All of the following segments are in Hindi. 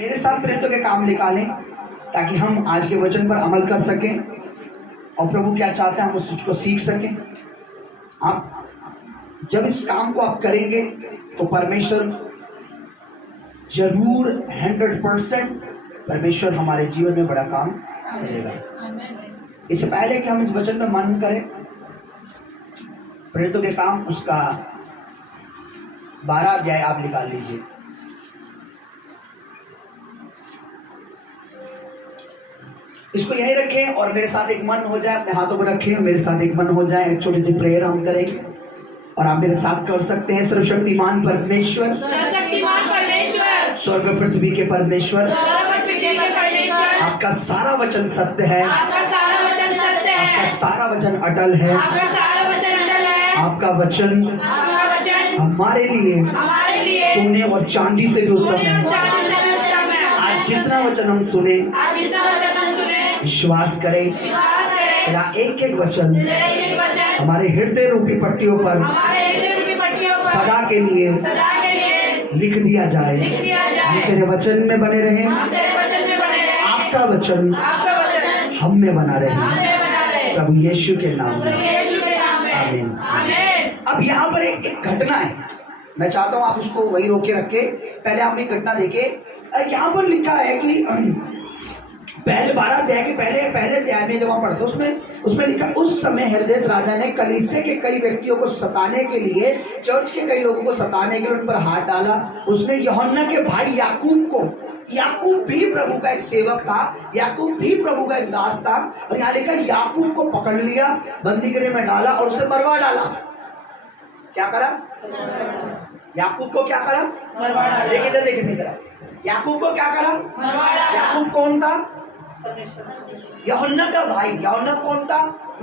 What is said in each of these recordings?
मेरे साथ प्रेरितों के काम निकालें ताकि हम आज के वचन पर अमल कर सकें और प्रभु क्या चाहता है हम उस चीज को सीख सकें। आप जब इस काम को आप करेंगे तो परमेश्वर जरूर 100% परमेश्वर हमारे जीवन में बड़ा काम करेगा। इससे पहले कि हम इस वचन में मनन करें, प्रेरितों के काम उसका 12 अध्याय आप निकाल लीजिए। इसको यहीं रखें और मेरे साथ एक मन हो जाए, अपने हाथों पर रखें, मेरे साथ एक मन हो जाए। एक छोटी सी प्रेयर हम करेंगे और आप मेरे साथ कर सकते हैं। सर्वशक्तिमान परमेश्वर, स्वर्ग पृथ्वी के परमेश्वर, आपका सारा वचन सत्य है, आपका सारा वचन अटल है, आपका वचन हमारे लिए सोने और चांदी से भी उत्तम है। आज जितना वचन हम सुने विश्वास करें, तेरा एक एक वचन हमारे हृदय रूपी पट्टियों पर सदा के लिए लिख दिया जाए। तेरे वचन में बने रहें, आपका वचन हम में बना रहे, प्रभु यीशु के नाम में आमीन। अब यहाँ पर एक घटना है, मैं चाहता हूँ आप उसको वही रोके रखे। पहले आपने घटना देखे, यहाँ पर लिखा है कि पहले 12 अध्याय के पहले अध्याय में जब आप पढ़ते उसमें लिखा, उस समय हेरोदेस राजा ने कलीसिया के कई व्यक्तियों को सताने के लिए, चर्च के कई लोगों को सताने के लिए उन पर हाथ डाला। उसने यूहन्ना के भाई याकूब भी प्रभु का एक सेवक था, याकूब भी प्रभु का एक दास था, और यहाँ लिखा याकूब को पकड़ लिया, बंदी गृह में डाला और उसे मरवा डाला। क्या करा? याकूब को क्या करा? मरवा डाला। देखिए इधर, देखिए मेरी तरफ, याकूब को क्या करा? मरवा डाला। याकूब कौन था? यूहन्ना का भाई। यूहन्ना कौन था?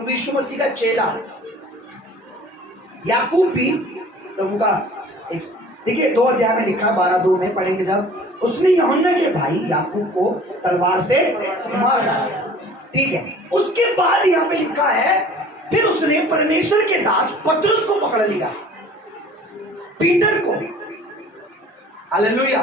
यीशु मसीह का चेला। याकूब भी प्रभु का एक, देखिए 2 अध्याय में लिखा, 12:2 में पढ़ेंगे जब, उसने यूहन्ना के भाई याकूब को तलवार से मार डाला। ठीक है, उसके बाद यहाँ पे लिखा है, फिर उसने परमेश्वर के दास पतरस को पकड़ लिया, पीटर को। हालेलुया।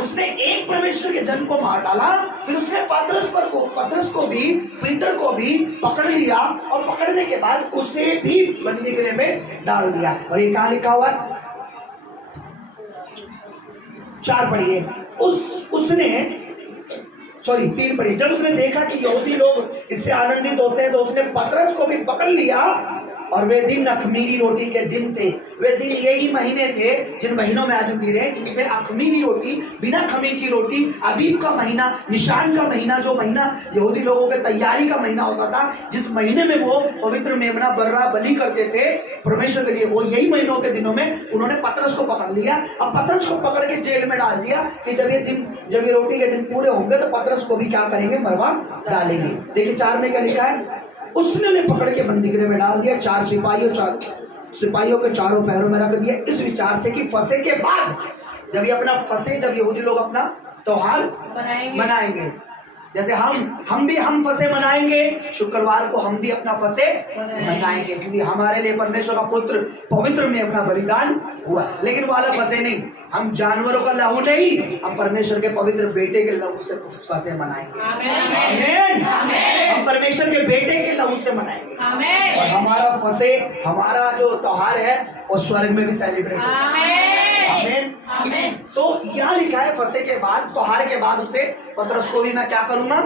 उसने एक परमेश्वर के जन को मार डाला, फिर उसने पतरस को भी, पीटर को भी पकड़ लिया, और पकड़ने के बाद उसे भी बंदी गृह में डाल दिया। और ये कहां लिखा हुआ है? 4 पढ़िए। उसने 3 पढ़िए। जब उसने देखा कि यहूदी लोग इससे आनंदित होते हैं तो उसने पतरस को भी पकड़ लिया, और वे दिन अखमीरी रोटी के दिन थे। वे दिन यही महीने थे जिन महीनों में आज हम जी रहे हैं, जिनमें अखमीरी रोटी, बिना खमीर की रोटी, अबीब का महीना, निशान का महीना, जो महीना यहूदी लोगों के तैयारी का महीना होता था, जिस महीने में वो पवित्र मेमना बर्रा बलि करते थे परमेश्वर के लिए, वो यही महीनों के दिनों में उन्होंने पतरस को पकड़ लिया। अब पतरस को पकड़ के जेल में डाल दिया कि जब ये रोटी के दिन पूरे होंगे तो पतरस को भी क्या करेंगे? मरवा डालेंगे। देखिए 4 में क्या लिखा है? उसने उन्हें पकड़ के बंदी गृह में डाल दिया, 4 सिपाहियों के चारों पैरों में रख दिया, इस विचार से कि फंसे के बाद जब यहूदी लोग अपना त्योहार मनाएंगे, जैसे हम फंसे मनाएंगे, शुक्रवार को हम भी अपना फंसे मनाएंगे, क्योंकि हमारे लिए परमेश्वर का पुत्र पवित्र में अपना बलिदान हुआ। लेकिन वाला फंसे नहीं, हम जानवरों का लहू नहीं, हम परमेश्वर के पवित्र बेटे के लहू से फंसे मनाएंगे। आमीन। हम परमेश्वर के बेटे के लहू से मनाएंगे, और हमारा जो त्योहार है वो स्वर्ग में भी सेलिब्रेट होगा। आमीन। तो यहाँ लिखा है, फंसे के बाद, त्योहार के बाद उसे, पतरस को भी मैं क्या करूंगा?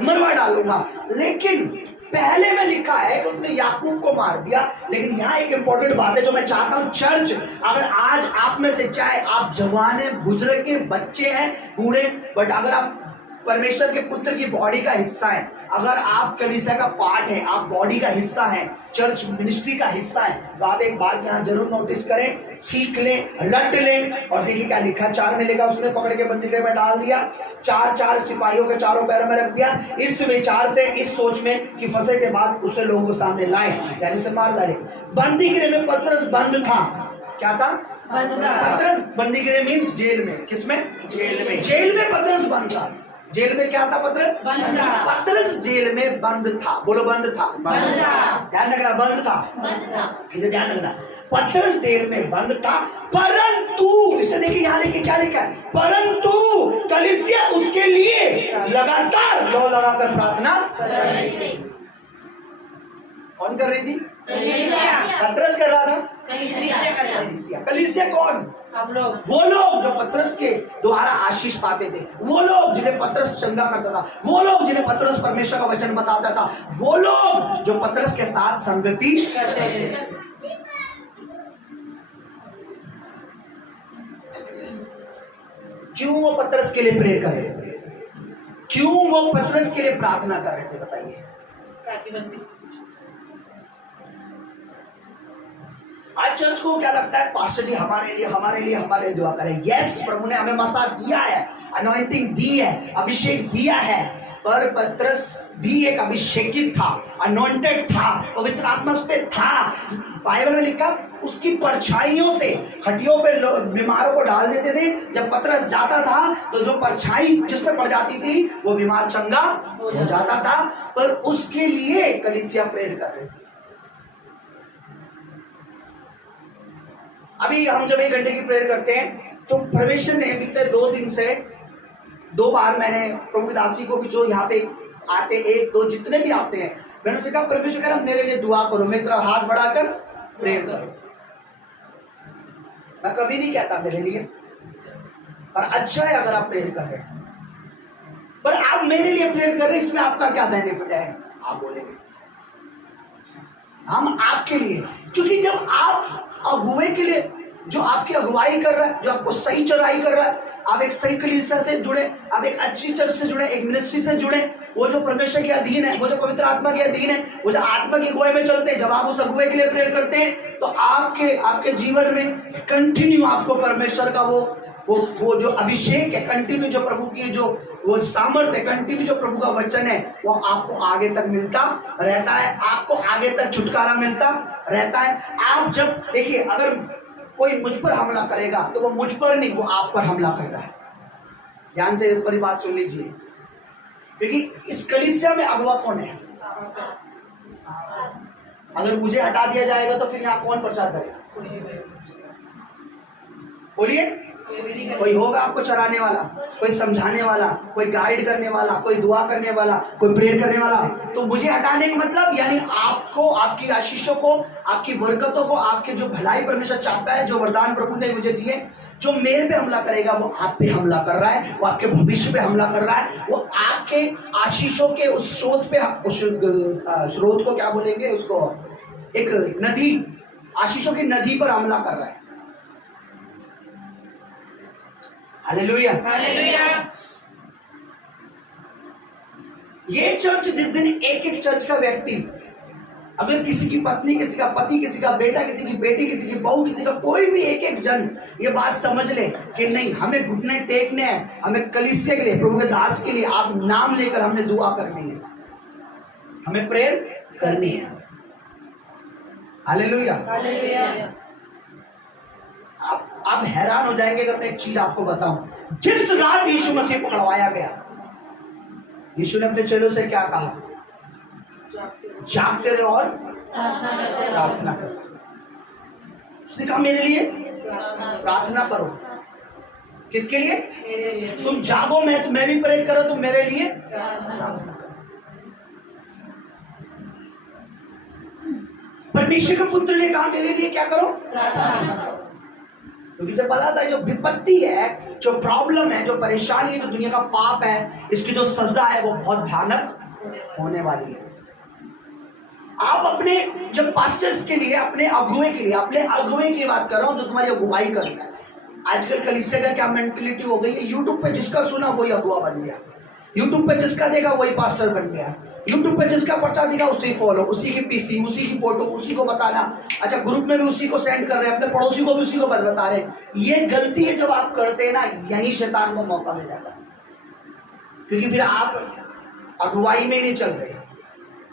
मरवा डालूंगा। लेकिन पहले में लिखा है कि उसने याकूब को मार दिया। लेकिन यहाँ एक इंपॉर्टेंट बात है जो मैं चाहता हूँ, चर्च, अगर आज आप में से, चाहे आप जवान हैं, बुजुर्ग के बच्चे हैं, बूढ़े, बट अगर आप परमेश्वर के पुत्र की बॉडी का हिस्सा है, अगर आप कलीसिया का पार्ट है, आप बॉडी का हिस्सा है, चर्च मिनिस्ट्री का हिस्सा है, तो आप एक बात यहाँ जरूर नोटिस करें, सीख लें, रट लें। और देखिए क्या लिखा, 4 में लिखा, उसने पकड़ के बंदी गृह में डाल दिया, 4 सिपाहियों के चारों पैरों में रख दिया, इस विचार से, इस सोच में कि फंसे के बाद उसे लोगों के सामने लाए, यानी उसे मार डाले। बंदी गृह में पतरस बंद था। क्या था? पतरस बंदी गृह मीन्स जेल में। किसमें? जेल में पतरस बंद था। जेल में क्या था? पतरस जेल में बंद था। बोलो बंद था। ध्यान रखना, बंद था। इसे ध्यान रखना। पतरस जेल में बंद था, परंतु इसे देखिए यहाँ लिखे क्या लिखा है, परंतु कलीसिया उसके लिए लगातार लौ लगाकर प्रार्थना। कौन कर रही थी? पतरस कर रहा था। कलीसिया कौन? हम लोग। वो लोग जो पतरस के द्वारा आशीष पाते थे, वो लोग जिन्हें पतरस चंगा करता था, वो लोग जिन्हें पतरस परमेश्वर का वचन बताता था, वो लोग जो पतरस के साथ संगति करते थे। क्यों वो पतरस के लिए प्रेयर कर रहे थे? क्यों वो पतरस के लिए प्रार्थना कर रहे थे? बताइए। आज चर्च को क्या लगता है, पास्टर जी हमारे लिए दुआ करें। यस, प्रभु ने हमें मसा दिया है, अनॉइंटिंग दी है, अभिषेक दिया है, पर पतरस भी एक अभिषेकित था, अनॉइंटेड था, पवित्र आत्मा उस पे था। बाइबल में लिखा उसकी परछाइयों से खटियों पे बीमारों को डाल देते थे। जब पतरस जाता था तो जो परछाई जिस पे पड़ जाती थी वो बीमार चंगा हो जाता था। पर उसके लिए कलीसिया प्रेयर कर रहे थे। अभी हम जब 1 घंटे की प्रेयर करते हैं तो परमेश्वर ने बीते 2 दिन से 2 बार मैंने प्रभु दासी को भी जो यहाँ पे आते 1 2 जितने भी आते हैं, मैंने उनसे कहा परमेश्वर कह रहा मेरे लिए दुआ करो, मेरी तरफ हाथ बढ़ाकर प्रेयर करो। मैं कभी नहीं कहता मेरे लिए, पर अच्छा है अगर आप प्रेयर कर रहे हैं, पर आप मेरे लिए प्रेयर कर रहे हैं, इसमें आपका क्या बेनिफिट है? आप बोलेंगे हम आपके लिए, क्योंकि जब आप अगुवे के लिए, जो आपकी अगुवाई कर रहा है, जो आपको सही चढ़ाई कर रहा है, आप एक सही कलीसिया से जुड़े, आप एक अच्छी चर्च से जुड़े, एक मिनिस्ट्री से जुड़े, वो जो परमेश्वर के अधीन है, वो जो पवित्र आत्मा के अधीन है, वो जो आत्मा की अगुवाई में चलते हैं, जब आप उस अगुवे के लिए प्रेयर करते हैं तो आपके जीवन में कंटिन्यू आपको परमेश्वर का वो जो अभिषेक है, कंटिन्यू जो प्रभु की जो वो सामर्थ्य है, कंटिन्यू जो प्रभु का वचन है, वो आपको आगे तक मिलता रहता है, आपको आगे तक छुटकारा मिलता रहता है। आप जब देखिए, अगर कोई मुझ पर हमला करेगा तो वो मुझ पर नहीं, वो आप पर हमला कर रहा है। ध्यान से ऊपर बात सुन लीजिए, क्योंकि इस कलीसिया में अगुवा कौन है? अगर मुझे हटा दिया जाएगा तो फिर यहाँ कौन प्रचार करेगा? बोलिए। कोई होगा आपको चराने वाला, कोई समझाने वाला, कोई गाइड करने वाला, कोई दुआ करने वाला, कोई प्रेयर करने वाला। तो मुझे हटाने का मतलब यानी आपको, आपकी आशीषों को, आपकी बरकतों को, आपके जो भलाई परमेश्वर चाहता है, जो वरदान प्रभु ने मुझे दिए, जो मेरे पे हमला करेगा वो आप पे हमला कर रहा है, वो आपके भविष्य पे हमला कर रहा है, वो आपके आशीषों के उस स्रोत पे, उस स्रोत को क्या बोलेंगे उसको, एक नदी, आशीषों की नदी पर हमला कर रहा है। Hallelujah, hallelujah. ये चर्च जिस दिन एक चर्च का व्यक्ति, अगर किसी की पत्नी, किसी का पति, किसी का बेटा, किसी की बेटी, किसी की बहू, किसी का कोई भी एक जन ये बात समझ ले कि नहीं हमें घुटने टेकने हैं, हमें कलीसिया के लिए, प्रभु के दास के लिए, आप नाम लेकर हमने दुआ करनी है, हमें प्रेयर करनी है। Hallelujah, hallelujah. आप हैरान हो जाएंगे अगर मैं एक चीज आपको बताऊं। जिस रात यीशु मसीह पकड़वाया गया, यीशु ने अपने चेलों से क्या कहा? जागते रहो और प्रार्थना करो। उसने कहा मेरे लिए प्रार्थना करो। किसके लिए? तुम जागो, मैं भी प्रेयर करो, तुम मेरे लिए प्रार्थना करो। परमेश्वर के पुत्र ने कहा मेरे लिए क्या करो? प्रार्थना करो। क्योंकि जब पता था जो विपत्ति है, जो प्रॉब्लम है, जो परेशानी है, जो दुनिया का पाप है, इसकी जो सजा है वो बहुत भयानक होने वाली है। आप अपने जब पास्टर्स के लिए, अपने अगुवे के लिए, अपने अगुवे की बात कर रहा हूं जो तुम्हारी अगुवाई करता है। आजकल कलीसिया का क्या मेंटेलिटी हो गई है, यूट्यूब पे जिसका सुना वही अगुवा बन गया, यूट्यूब पे जिसका देखा वही पास्टर बन गया, यूट्यूब पे जिसका पर्चा दिखा उसी फॉलो, उसी की पीसी, उसी की फोटो, उसी को बताना। अच्छा, ग्रुप में भी उसी को सेंड कर रहे हैं, अपने पड़ोसी को भी उसी को बता रहे हैं। ये गलती है जब आप करते हैं ना, यही शैतान को मौका मिल जाता है, क्योंकि फिर आप अगुवाई में नहीं चल रहे,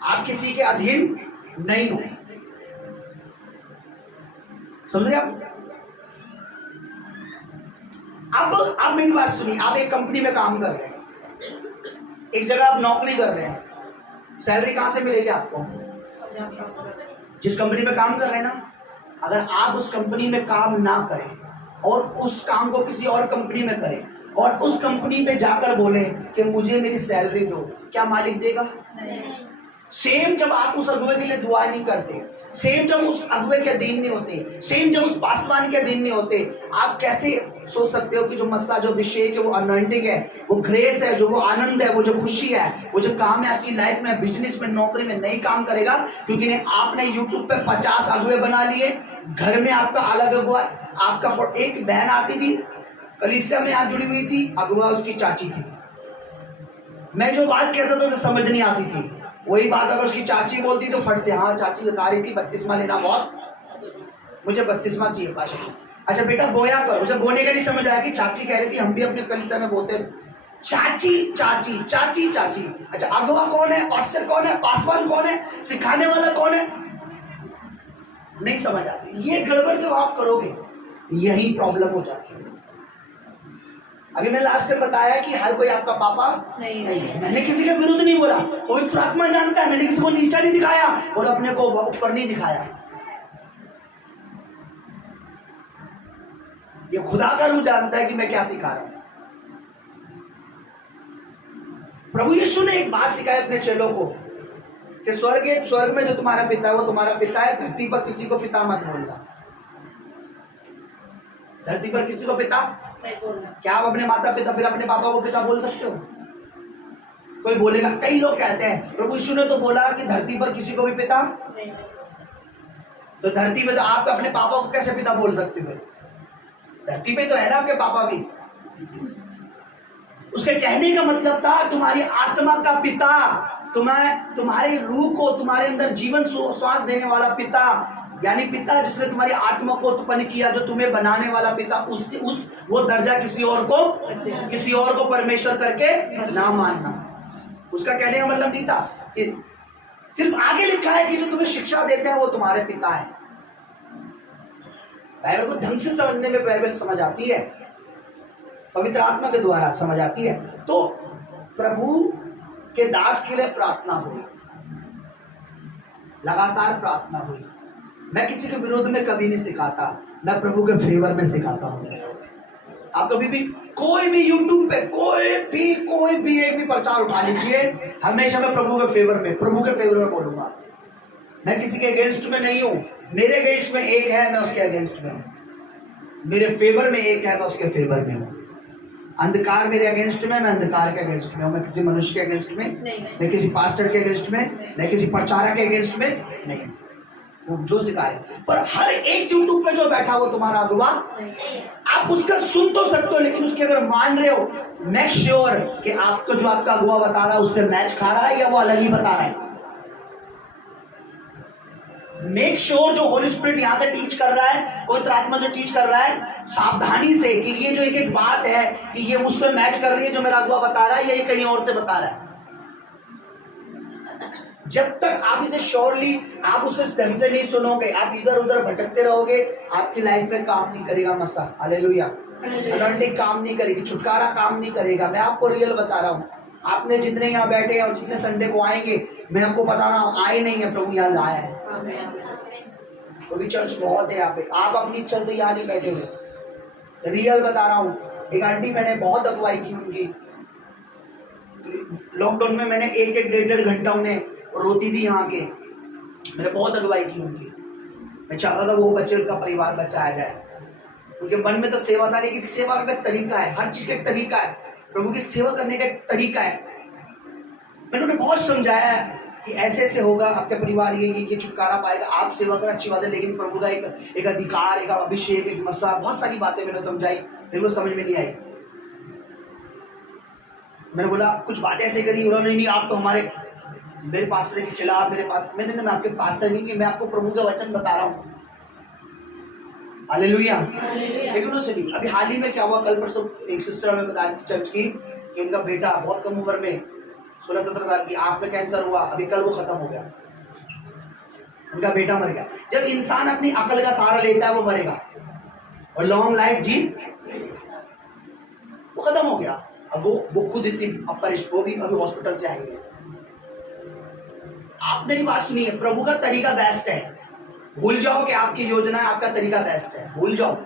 आप किसी के अधीन नहीं हो। समझ रहे आप? अब मेरी बात सुनिए, आप एक कंपनी में काम कर रहे हैं, एक जगह आप नौकरी कर रहे हैं, सैलरी कहां से मिलेगी आपको? जिस कंपनी में काम कर रहे हैं ना, अगर आप उस कंपनी में काम ना करें और उस काम को किसी और कंपनी में करें और उस कंपनी पे जाकर बोले कि मुझे मेरी सैलरी दो, क्या मालिक देगा? सेम जब आप उस अगुवे के लिए दुआ नहीं करते, सेम जब उस अगुवे के अधीन नहीं होते, सेम जब उस पासवान के अधीन नहीं होते, आप कैसे सोच सकते हो कि जो मस्सा, जो अभिषेक है, वो अनॉइंटिंग है, वो ग्रेस है, जो वो आनंद है, वो जो खुशी है, वो जो काम है आपकी लाइफ में, बिजनेस में, नौकरी में नहीं काम करेगा? क्योंकि नहीं, आपने यूट्यूब पे 50 अगुवे बना लिए, घर में आपका अलग अगुवा, आपका एक बहन आती थी कलीसिया में, यहाँ जुड़ी हुई थी, अगुवा उसकी चाची थी। मैं जो बात कहता था उसे समझ नहीं आती थी, वही बात अगर उसकी चाची बोलती तो फट से, हाँ चाची बता रही थी 32वां लेना बहुत, मुझे 32वां चाहिए पाशा। अच्छा बेटा बोया करो, उसे बोने का नहीं समझ आया कि चाची कह रही थी, हम भी अपने कलीसिया में बोलते चाची चाची चाची चाची। अच्छा अगवा कौन है, पास्टर कौन है, पासवान कौन है, सिखाने वाला कौन है, नहीं समझ आती। ये गड़बड़ जब आप करोगे यही प्रॉब्लम हो जाती है। अभी मैं लास्ट टाइम बताया कि हर कोई आपका पापा नहीं है। मैंने किसी के विरुद्ध नहीं बोला, पवित्र आत्मा जानता है, मैंने किसी को नीचा नहीं दिखाया और अपने को ऊपर नहीं दिखाया। ये खुदा का रूह जानता है कि मैं क्या सिखा रहा हूं। प्रभु यीशु ने एक बात सिखाई अपने चेलों को कि स्वर्ग में जो तुम्हारा पिता है वो तुम्हारा पिता है, धरती पर किसी को पिता मत बोलना। धरती पर किसी को पिता क्या आप अपने माता पिता फिर अपने पापा को पिता बोल सकते हो? कोई बोलेगा, कई लोग कहते हैं प्रभु यीशु ने तो बोला कि धरती पर किसी को भी पिता, तो धरती पे तो आप अपने पापा को कैसे पिता बोल सकते हो? धरती पे तो है ना आपके पापा भी। उसके कहने का मतलब था तुम्हारी आत्मा का पिता, तुम्हारे रूह को, तुम्हारे अंदर जीवन श्वास देने वाला पिता, यानी पिता जिसने तुम्हारी आत्मा को उत्पन्न किया, जो तुम्हें बनाने वाला पिता, वो दर्जा किसी और को परमेश्वर करके ना मानना। उसका कहने का मतलब नहीं था कि सिर्फ आगे लिखा है कि जो तुम्हें शिक्षा देते हैं वो तुम्हारे पिता है। बाइबल को ढंग से समझने में बाइबल समझ आती है, पवित्र आत्मा के द्वारा समझ आती है। तो प्रभु के दास के लिए प्रार्थना हुई, लगातार प्रार्थना हुई। मैं किसी के विरोध में कभी नहीं सिखाता, मैं प्रभु के फेवर में सिखाता हूँ। आप कभी भी कोई भी यूट्यूब पे कोई भी एक भी प्रचार उठा लीजिए, हमेशा मैं प्रभु के फेवर में बोलूंगा। मैं किसी के अगेंस्ट में नहीं हूँ। मेरे अगेंस्ट में एक है, मैं उसके अगेंस्ट में हूँ। मेरे फेवर में एक है, मैं उसके फेवर में हूँ। अंधकार मेरे अगेंस्ट में, मैं अंधकार के अगेंस्ट में हूँ। मैं किसी मनुष्य के अगेंस्ट में नहीं, मैं किसी पास्टर के अगेंस्ट में, मैं किसी प्रचारक के अगेंस्ट में नहीं। वो जो सिखा रहे, पर हर एक यूट्यूब पे जो बैठा वो तुम्हारा अगुवा, आप उसका सुन तो सकते हो, लेकिन उसके अगर मान रहे हो, मेक श्योर कि आपको जो आपका अगुवा बता रहा है उससे मैच खा रहा है या वो अलग ही बता रहा है। मेक श्योर जो होली स्पिरिट यहाँ से टीच कर रहा है, पवित्र आत्मा जो टीच कर रहा है, सावधानी से कि ये जो एक बात है कि ये उसमें मैच कर रही है जो मेरा अगुवा बता रहा है, या ये कहीं और से बता रहा है। जब तक आप इसे श्योरली, आप उसे ढंग से नहीं सुनोगे, आप इधर उधर भटकते रहोगे, आपकी लाइफ में काम नहीं करेगा मसा। हालेलुया। अनॉइंटिंग काम नहीं करेगी, छुटकारा काम नहीं करेगा। मैं आपको रियल बता रहा हूँ। आपने जितने यहाँ बैठे हैं और जितने संडे को आएंगे, मैं आपको बता रहा हूँ, आए नहीं है, प्रभु यहाँ लाया है। तो चर्च बहुत है यहाँ पे, आप अपनी इच्छा से यहाँ नहीं बैठे हुए। रियल बता रहा हूँ। एक आंटी, मैंने बहुत अगुवाई की उनकी। लॉकडाउन में मैंने एक डेढ़ घंटा उन्हें रोती थी यहाँ के, मैंने बहुत अगुवाई की उनकी। मैं चाहता था वो बच्चे, उनका परिवार बचाया जाए। उनके मन में तो सेवा था, लेकिन सेवा का तरीका है, हर चीज का एक तरीका है, प्रभु की सेवा करने का एक तरीका है। मैंने उन्हें बहुत समझाया कि ऐसे ऐसे होगा, आपके परिवार ये छुटकारा पाएगा, आप सेवा कर, अच्छी बात है, लेकिन प्रभु का एक अधिकार, एक अभिषेक, एक मसा, बहुत सारी बातें मैंने समझाई, लेकिन वो समझ में नहीं आई। मैंने बोला कुछ बातें ऐसे करी, उन्होंने नहीं, आप तो हमारे मेरे पास्टर के खिलाफ, मैं आपके पास्टर नहीं, कि मैं आपको प्रभु का वचन बता रहा हूँ। हालेलुया। लेकिन उनसे भी अभी हाल ही में क्या हुआ, कल परसों एक सिस्टर हमें बता रही थी चर्च की कि उनका बेटा बहुत कम उम्र में 16-17 साल की, आंख में कैंसर हुआ, अभी कल वो खत्म हो गया, उनका बेटा मर गया। जब इंसान अपनी अकल का सहारा लेता है वो मरेगा, और लॉन्ग लाइफ जी, वो खत्म हो गया। अब वो खुद इतनी अपरिष्ट, वो भी अभी हॉस्पिटल से आएंगे। आप मेरी बात सुनिए, प्रभु का तरीका बेस्ट है। भूल जाओ कि आपकी योजना है, आपका तरीका बेस्ट है, भूल जाओ।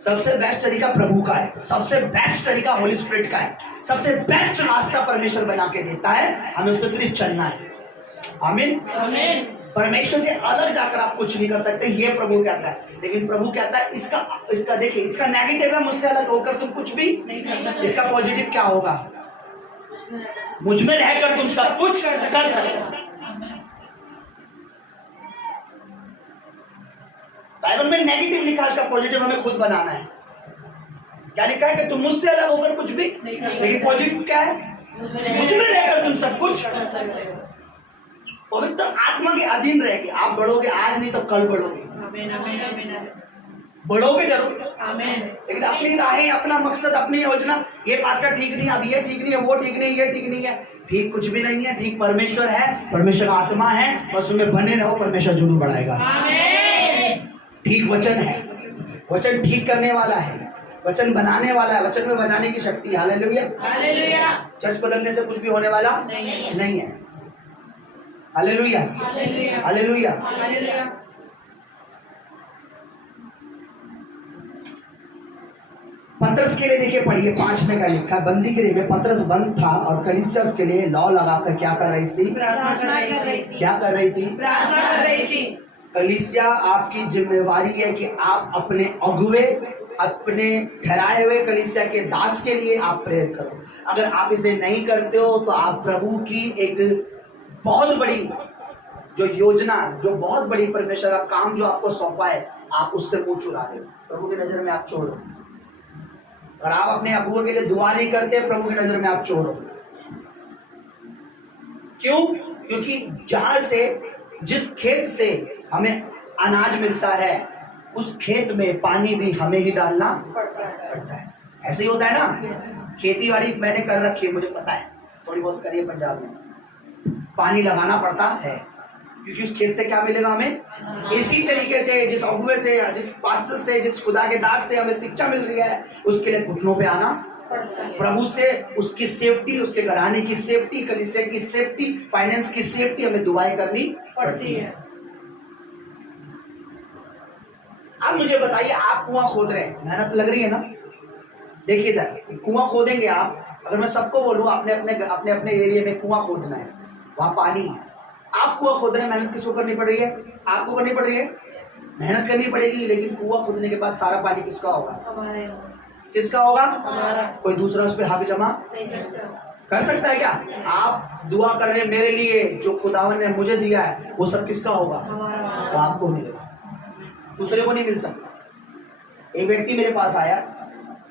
सबसे बेस्ट तरीका प्रभु का है, सबसे बेस्ट तरीका होली स्पिरिट का है, सबसे बेस्ट रास्ता परमेश्वर बना के देता है, हमें उस पर सिर्फ चलना है। आमीन। परमेश्वर से अलग जाकर आप कुछ नहीं कर सकते, ये प्रभु कहता है। लेकिन प्रभु कहता है इसका देखिए, इसका नेगेटिव है, मुझसे अलग होकर तुम कुछ भी नहीं कर सकते। इसका पॉजिटिव क्या होगा? मुझ में रहकर तुम सब कुछ कर सकते हो। बाइबल में नेगेटिव लिखा है, इसका पॉजिटिव हमें खुद बनाना है। क्या लिखा है? कि तुम मुझसे अलग होकर कुछ भी, लेकिन पॉजिटिव क्या है? मुझ में रहकर तुम सब कुछ कर सकते हो। पवित्र आत्मा के अधीन रह के आप बढ़ोगे, आज नहीं तो कल बढ़ोगे। बढ़ोगे जरूर, लेकिन अपनी राहें, अपना मकसद, अपनी योजना, ये पास्टर ठीक नहीं, अब ये ठीक नहीं है, वो ठीक नहीं, ये ठीक नहीं है, ठीक कुछ भी नहीं है। ठीक परमेश्वर है, परमेश्वर आत्मा है, बस उसमें बने रहो, परमेश्वर जरूर बढ़ाएगा। ठीक वचन है, वचन ठीक करने वाला है, वचन बनाने वाला है, वचन में बनाने की शक्ति। हालेलुया। चर्च बदलने से कुछ भी होने वाला नहीं है। Hallelujah, hallelujah. पतरस के लिए देखिए, पढ़िए 5 में क्या लिखा। बंदी गृह में पतरस बंद था और कलीसिया उसके लिए लौ लगाकर क्या कर रही थी? प्रार्थना कर रही थी। क्या कर रही थी? प्रार्थना कर रही थी। कलीसिया, आपकी जिम्मेवारी है कि आप अपने अगुवे, अपने ठहराए हुए कलीसिया के दास के लिए आप प्रेयर करो। अगर आप इसे नहीं करते हो तो आप प्रभु की एक बहुत बड़ी जो योजना, जो बहुत बड़ी परमेश्वर का काम जो आपको सौंपा है, आप उससे मुंह चुरा रहे हो। प्रभु की नजर में आप चोर हो। और आप अपने अगुओं के लिए दुआ नहीं करते, प्रभु की नजर में आप चोर हो। क्यों? क्योंकि जहां से, जिस खेत से हमें अनाज मिलता है, उस खेत में पानी भी हमें ही डालना पड़ता है। ऐसे ही होता है ना। खेती बाड़ी मैंने कर रखी है, मुझे पता है, थोड़ी बहुत करी है पंजाब में। पानी लगाना पड़ता है, क्योंकि उस खेत से क्या मिलेगा हमें। इसी तरीके से जिस अगुवे से, जिस पास्टर से, जिस खुदा के दास से हमें शिक्षा मिल रही है, उसके लिए घुटनों पे आना पड़ता है। प्रभु से उसकी सेफ्टी, उसके घराने की सेफ्टी, कलीसिया की सेफ्टी, फाइनेंस की सेफ्टी हमें दुआएं करनी पड़ती है। अब मुझे बताइए, आप कुआं खोद रहे हैं, मेहनत लग रही है ना। देखिए इधर कुआं खोदेंगे आप, अगर मैं सबको बोलूं अपने अपने एरिया में कुआं खोदना है, वहां पानी, आप कुआं खोद रहे हैं, मेहनत किसको करनी पड़ रही है? आपको करनी पड़ रही है, मेहनत करनी पड़ेगी। लेकिन कुआं खोदने के बाद सारा पानी किसका होगा? किसका होगा? कोई दूसरा उस पर हाथ जमा नहीं कर सकता है क्या? आप दुआ कर रहे हैं मेरे लिए, जो खुदावन ने मुझे दिया है वो सब किसका होगा? वो आपको मिलेगा, दूसरे को नहीं मिल सकता। एक व्यक्ति मेरे पास आया,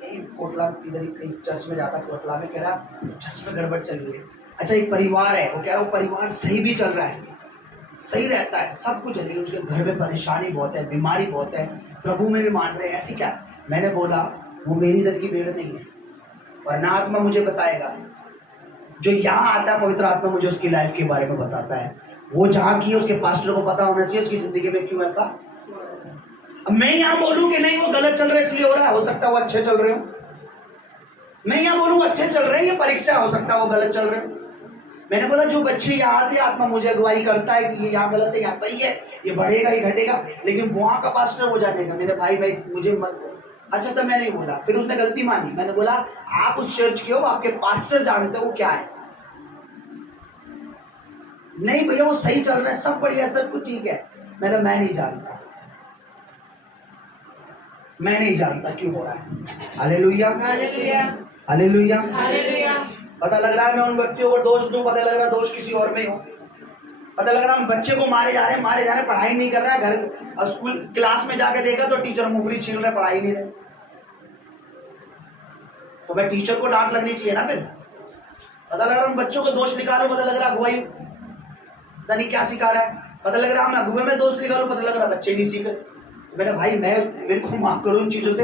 कोटला, इधर एक चर्च में जाता, कोटला में, कह रहा चर्च में गड़बड़ चल रही है। अच्छा, एक परिवार है, वो कह रहा वो परिवार सही भी चल रहा है, सही रहता है, सब कुछ है, लेकिन उसके घर में परेशानी बहुत है, बीमारी बहुत है, प्रभु में भी मान रहे हैं, ऐसी क्या? मैंने बोला वो मेरी दर की भेड़ नहीं है, वरना आत्मा मुझे बताएगा। जो यहाँ आता है, पवित्र आत्मा मुझे उसकी लाइफ के बारे में बताता है। वो जहाँ की है, उसके पास्टर को पता होना चाहिए उसकी जिंदगी में क्यों ऐसा। अब मैं यहाँ बोलूँ कि नहीं वो गलत चल रहा है इसलिए हो रहा है, हो सकता है वो अच्छे चल रहे हो। मैं यहाँ बोलूँ अच्छे चल रहे हैं, ये परीक्षा, हो सकता है वो गलत चल रहे हो। मैंने बोला जो बच्चे यहाँ आते, आत्मा मुझे अगुवाई करता है कि ये यहाँ गलत है, यहाँ सही है, ये बढ़ेगा, ये घटेगा, लेकिन वहाँ का पास्टर वो जानेगा। मेरे भाई मुझे मत। अच्छा, मैं नहीं बोला, फिर उसने गलती मानी। मैंने बोला आप उस चर्च के हो, आपके पास्टर जानते हो क्या है। नहीं भैया वो सही चल रहा है, सब बढ़िया, सब कुछ ठीक है। मैं नहीं जानता, मैं नहीं जानता क्यों हो रहा है। Hallelujah, hallelujah, hallelujah, hallelujah. पता लग रहा है मैं उन व्यक्तियों को दोष दूं, पता लग रहा है दोष किसी और में हो। पता लग रहा है बच्चे को मारे जा रहे हैं, पढ़ाई नहीं कर रहा है, घर स्कूल क्लास में जाके देखा तो टीचर मुखरी छील रहे, पढ़ाई नहीं रहे। तो मैं टीचर को डांट लगनी चाहिए ना। फिर पता लग रहा है बच्चों को दोष निकालो, पता लग रहा है अगुवाई पता नहीं क्या सिखा रहा है, पता लग रहा है मैं अगुवे में दोष निकालो, पता लग रहा है बच्चे नहीं सीख रहे। मेरे भाई मेरे को माफ करो इन चीजों से।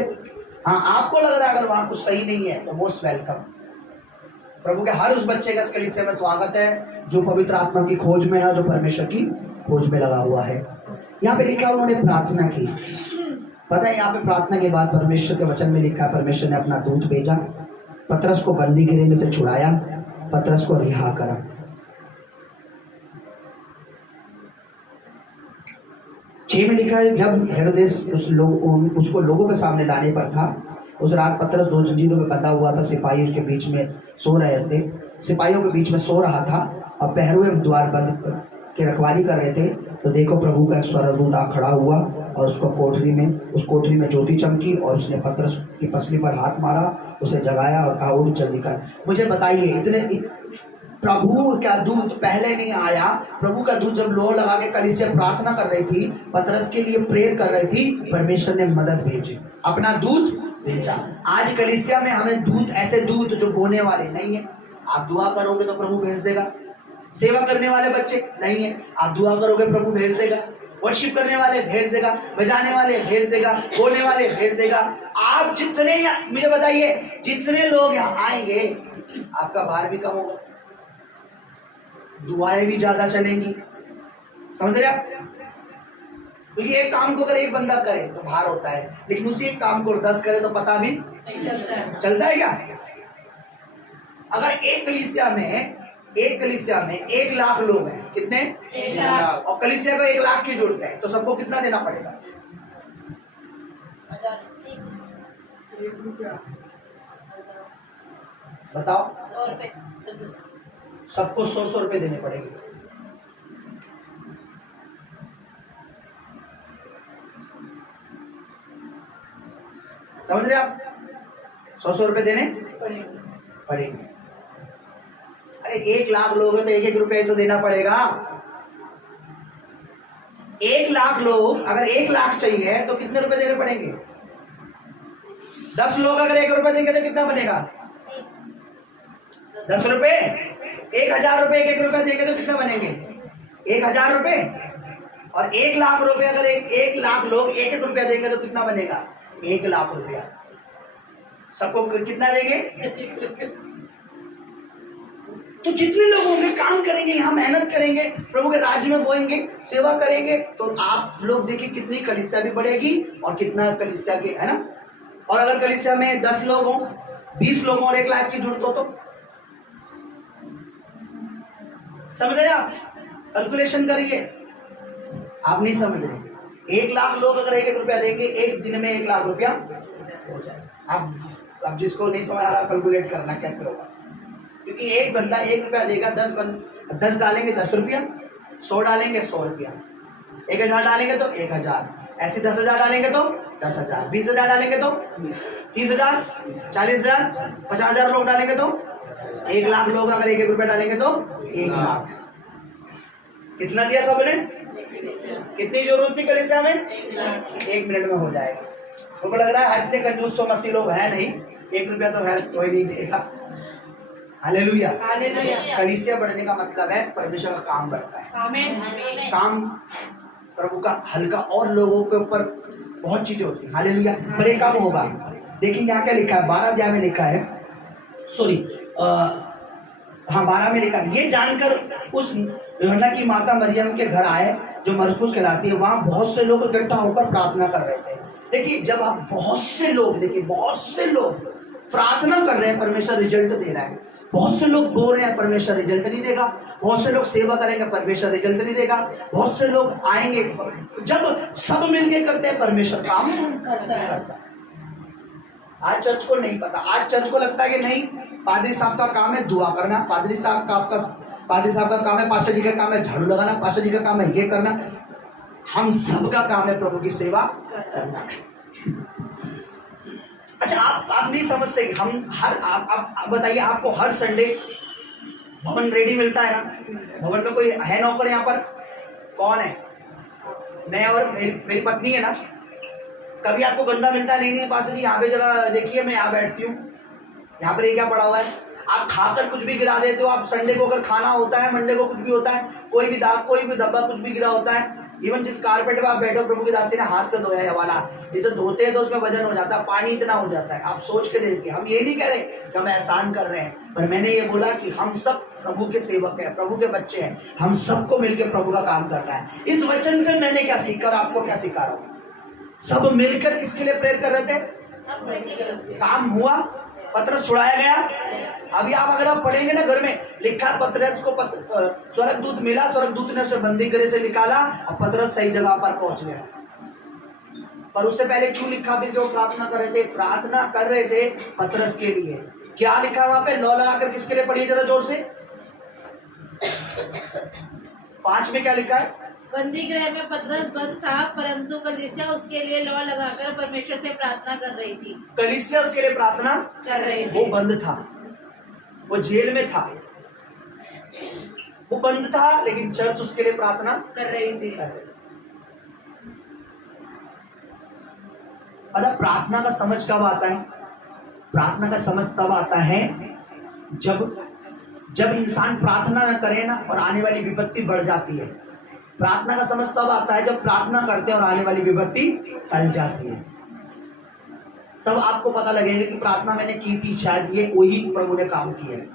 हाँ, आपको लग रहा है अगर वहां कुछ सही नहीं है तो मोस्ट वेलकम। प्रभु के हर उस बच्चे का इस कलीसिया में स्वागत है जो पवित्र आत्मा की खोज में है, जो परमेश्वर की खोज में लगा हुआ है। यहाँ पे लिखा उन्होंने प्रार्थना की। पता है यहाँ पे प्रार्थना के बाद परमेश्वर के वचन में लिखा, परमेश्वर ने अपना दूत भेजा, पतरस को बंदी गृह में से छुड़ाया, पतरस को रिहा करा। 6 में लिखा है, जब हेरोदेस उसको लोगों के सामने लाने पर था, उस रात पतरस 2 जंजीरों में बंधा हुआ था, सिपाही उसके बीच में सो रहे थे, सिपाहियों के बीच में सो रहा था और पहरुए द्वार बंद के रखवाली कर रहे थे। तो देखो प्रभु का एक स्वर्गदूत आ खड़ा हुआ और उस कोठरी में ज्योति चमकी और उसने पतरस की पसली पर हाथ मारा, उसे जगाया और कहा उठ जल्दी कर। मुझे बताइए, प्रभु का दूत पहले नहीं आया? प्रभु का दूत जब लोह लगा के कलीसिया प्रार्थना कर रही थी, पतरस के लिए प्रेयर कर रही थी, परमेश्वर ने मदद भेजी, अपना दूत भेजा। आज कलीसिया में हमें दूत, ऐसे दूत जो बोने वाले नहीं है। आप दुआ करोगे तो प्रभु भेज देगा। सेवा करने वाले बच्चे नहीं है, आप दुआ करोगे प्रभु भेज देगा। वर्शिप करने वाले भेज देगा, बजाने वाले भेज देगा, बोलने वाले भेज देगा। आप जितने, मुझे बताइए, जितने लोग यहाँ आएंगे आपका भार भी कम होगा, दुआएं भी ज्यादा चलेंगी। समझ रहे आप? क्योंकि एक काम को अगर एक बंदा करे तो भार होता है, लेकिन उसी एक काम को 10 करे तो पता भी नहीं चलता है क्या? अगर एक कलीसिया में 1 लाख लोग हैं, कितने? 1 लाख, और कलीसिया को 1 लाख की जरूरत है, तो सबको कितना देना पड़ेगा? 1 रुपया। बताओ, सबको 100 रुपए देने पड़ेंगे। समझ रहे आप? 100 रुपए देने पड़ेंगे। अरे 1 लाख लोग हैं तो 1-1 रुपए तो देना पड़ेगा। 1 लाख लोग, अगर 1 लाख चाहिए तो कितने रुपए देने पड़ेंगे? 10 लोग अगर 1 रुपए देंगे तो कितना बनेगा? 10 रुपए। 1000 रुपए 1-1 रुपए देंगे तो कितना बनेंगे? 1000 रुपए। और 1 लाख रुपए अगर 1 लाख लोग 1-1 रुपया देंगे तो कितना बनेगा? 1 लाख रुपया। सबको कितना देंगे? तो जितने लोग होंगे, काम करेंगे, यहाँ मेहनत करेंगे, प्रभु के राज्य में बोएंगे, सेवा करेंगे, तो आप लोग देखिए कितनी कलीसिया भी बढ़ेगी और कितना कलीसिया के, है ना? और अगर कलीसिया में 10 लोग हों, 20 लोग हों और 1 लाख की जरूरत हो तो समझ रहे आप? कैलकुलेशन करिए। आप नहीं समझ रहे। 1 लाख लोग अगर 1-1 रुपया देंगे, एक दिन में 1 लाख रुपया हो जाए। अब जिसको नहीं समझ आ रहा, कैलकुलेट करना कैसे होगा, क्योंकि एक बंदा 1 रुपया देगा, 10 डालेंगे 10 रुपया, 100 डालेंगे 100 रुपया, 1000 डालेंगे तो 1000, ऐसे 10,000 डालेंगे तो 10,000, 20,000 डालेंगे तो 30,000, 40,000, 50,000 लोग डालेंगे तो 1 लाख लोग अगर 1-1 रुपया डालेंगे तो 1 लाख। कितना दिया सबने? कितनी जरूरत थी कलीसिया में? 1 मिनट में हो जाएगा। उनको लग रहा है इतने कंजूस तो मसीह लोग है नहीं, 1 रुपया तो है कोई नहीं देगा। हालेलुया। कलीसिया बढ़ने का मतलब है परमेश्वर का काम बढ़ता है। आमीन। काम प्रभु का हल्का और लोगों के ऊपर बहुत चीजें होती है। हालेलुया। पर एक काम होगा। देखिए यहाँ क्या लिखा है, 12 अध्याय में लिखा है, सॉरी 12 में लिखा है, ये जानकर उस यूहन्ना की माता मरियम के घर आए जो मरकुस कहलाती है। वहां बहुत से लोग इकट्ठा होकर प्रार्थना कर रहे थे। देखिए जब आप बहुत से लोग प्रार्थना कर रहे हैं, परमेश्वर रिजल्ट दे रहा है। बहुत से लोग बोल रहे हैं, परमेश्वर रिजल्ट नहीं देगा। बहुत से लोग सेवा करेंगे, परमेश्वर रिजल्ट नहीं देगा। बहुत से लोग आएंगे, जब सब मिलके करते हैं परमेश्वर काम करता है। आज चर्च को नहीं पता, आज चर्च को लगता है कि नहीं, पादरी साहब का काम है दुआ करना, पादरी साहब का काम है, पास्टर जी का काम है झाड़ू लगाना, पास्टर जी का काम है ये करना। हम सब का काम है प्रभु की सेवा करना। अच्छा, आप नहीं समझते कि हम आप बताइए, आपको हर संडे भवन रेडी मिलता है ना? भवन में कोई है नौकर यहाँ पर? कौन है? मैं और मेरी पत्नी है ना। कभी आपको बंदा मिलता है? नहीं पास जी यहाँ पे जरा देखिए, मैं यहाँ बैठती हूँ, यहाँ पर ये क्या पड़ा हुआ है। आप खाकर कुछ भी गिरा देते हो। आप संडे को अगर खाना होता है, मंडे को कुछ भी होता है, कोई भी दाग, कोई भी धब्बा, कुछ भी गिरा होता है, इवन जिस कारपेट पे आप बैठो, प्रभु की दासी ने हाथ से धोया है वाला, इसे धोते हैं तो उसमें वजन हो जाता है, पानी इतना हो जाता है। आप सोच के देखिए, हम ये नहीं कह रहे कि हम एहसान कर रहे हैं, पर मैंने ये बोला कि हम सब प्रभु के सेवक हैं, प्रभु के बच्चे हैं। हम सबको मिलकर प्रभु का काम करना है। इस वचन से मैंने क्या सीखा और आपको क्या सिखा रहा हूँ? सब मिलकर किसके लिए प्रेयर कर रहे थे? काम हुआ पतरस छुड़ाया गया। अभी आप अगर आप पढ़ेंगे ना घर में, लिखा पतरस को स्वर्गदूत मिला, स्वर्गदूत ने उसे बंदी गृह से निकाला और पतरस सही जगह पर पहुंच गया। पर उससे पहले क्यों लिखा फिर कि वो प्रार्थना कर रहे थे? प्रार्थना कर रहे थे पतरस के लिए। क्या लिखा वहां पे? लौ लगाकर किसके लिए? पढ़िए जरा जोर से। 5 में क्या लिखा है? बंदी गृह में पतरस बंद था, परंतु कलीसिया उसके लिए लौ लगाकर परमेश्वर से प्रार्थना कर रही थी। कलीसिया उसके लिए प्रार्थना कर रही थी। वो बंद था, वो जेल में था, वो बंद था, लेकिन चर्च उसके लिए प्रार्थना कर रही थी। अच्छा, प्रार्थना का समझ कब आता है? प्रार्थना का समझ तब आता है जब इंसान प्रार्थना न करे ना और आने वाली विपत्ति बढ़ जाती है। प्रार्थना का समझ तब आता है जब प्रार्थना करते हैं और आने वाली विपत्ति टल जाती है। तब आपको पता लगेगा कि प्रार्थना मैंने की थी, शायद ये वही प्रभु ने काम किया है।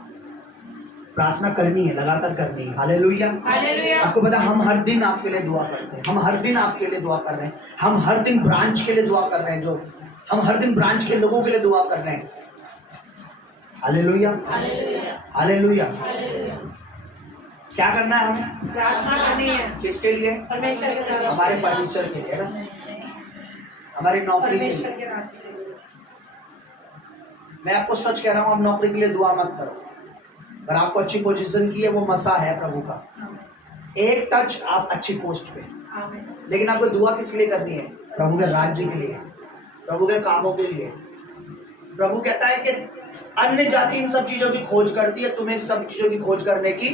प्रार्थना करनी है, लगातार करनी है। Hallelujah, hallelujah. आपको पता, हम हर दिन आपके लिए दुआ करते हैं, हम हर दिन आपके लिए दुआ कर रहे हैं, हम हर दिन ब्रांच के लिए दुआ कर रहे हैं, जो हम हर दिन ब्रांच के लोगों के लिए दुआ कर रहे हैं। Hallelujah, hallelujah. क्या करना है हमें? प्रार्थना करनी है। किसके लिए? परमेश्वर के लिए। हमारे परमेश्वर के लिए ना, हमारी नौकरी के लिए। के राज्य के लिए। मैं आपको सच कह रहा हूँ, आप नौकरी के लिए दुआ मत करो। अगर आपको अच्छी पोजीशन की है, वो मसा है प्रभु का, एक टच आप अच्छी पोस्ट पे। लेकिन आपको दुआ किसके लिए करनी है? प्रभु के राज्य के लिए, प्रभु के कामों के लिए। प्रभु कहता है कि अन्य जाति इन सब चीजों की खोज करती है, तुम्हें सब चीजों की खोज करने की